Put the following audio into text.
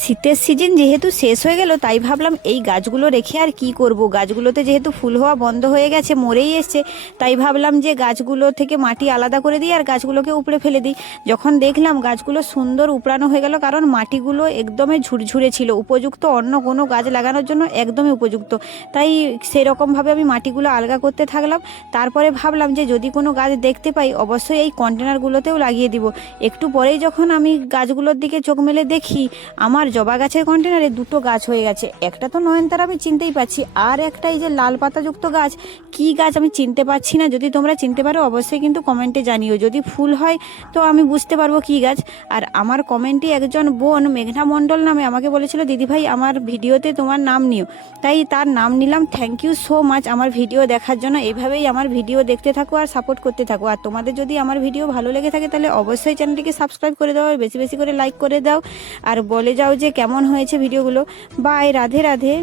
শীতের সিজন যেহেতু শেষ হয়ে গেল, তাই ভাবলাম এই গাছগুলো রেখে আর কি করব। গাছগুলোতে যেহেতু ফুল হওয়া বন্ধ হয়ে গেছে, মরেই এসছে, তাই ভাবলাম যে গাছগুলো থেকে মাটি আলাদা করে দিই আর গাছগুলোকে উপড়ে ফেলে দিই। যখন দেখলাম গাছগুলো সুন্দর উপড়ানো হয়ে গেল, কারণ মাটিগুলো একদমই ঝুরঝুরে ছিল, উপযুক্ত অন্য কোনো গাছ লাগানোর জন্য একদমই উপযুক্ত। তাই সেরকমভাবে আমি মাটিগুলো আলগা করতে থাকলাম। তারপরে ভাবলাম যে যদি কোনো গাছ দেখতে পাই অবশ্যই এই কন্টেনারগুলোতেও লাগিয়ে দিব। একটু পরেই যখন আমি গাছগুলোর দিকে চোখ মেলে দেখি, আমার জবা গাছের কন্টেনারে দুটো গাছ হয়ে গেছে। একটা তো নয়নতারা আমি চিনতেই পাচ্ছি, আর একটা এই যে লাল পাতাযুক্ত গাছ, কি গাছ আমি চিনতে পারছি না। যদি তোমরা চিনতে পারো অবশ্যই কিন্তু কমেন্টে জানিও, যদি ফুল হয় তো আমি বুঝতে পারবো কি গাছ। আর আমার কমেন্টে একজন বোন মেঘনা মণ্ডল নামে আমাকে বলেছিল, দিদিভাই আমার ভিডিওতে তোমার নাম নিও, তাই তার নাম নিলাম। থ্যাংক ইউ সো মাচ আমার ভিডিও দেখার জন্য। এভাবেই আমার ভিডিও দেখতে থাকো আর সাপোর্ট করতে থাকো। আর তোমাদের যদি আমার ভিডিও ভালো লেগে থাকে তাহলে অবশ্যই চ্যানেলটিকে সাবস্ক্রাইব করে দাও আর বেশি বেশি করে লাইক করে দাও, আর বলে যাও যে কেমন হয়েছে ভিডিওগুলো। বাই, রাধে রাধে।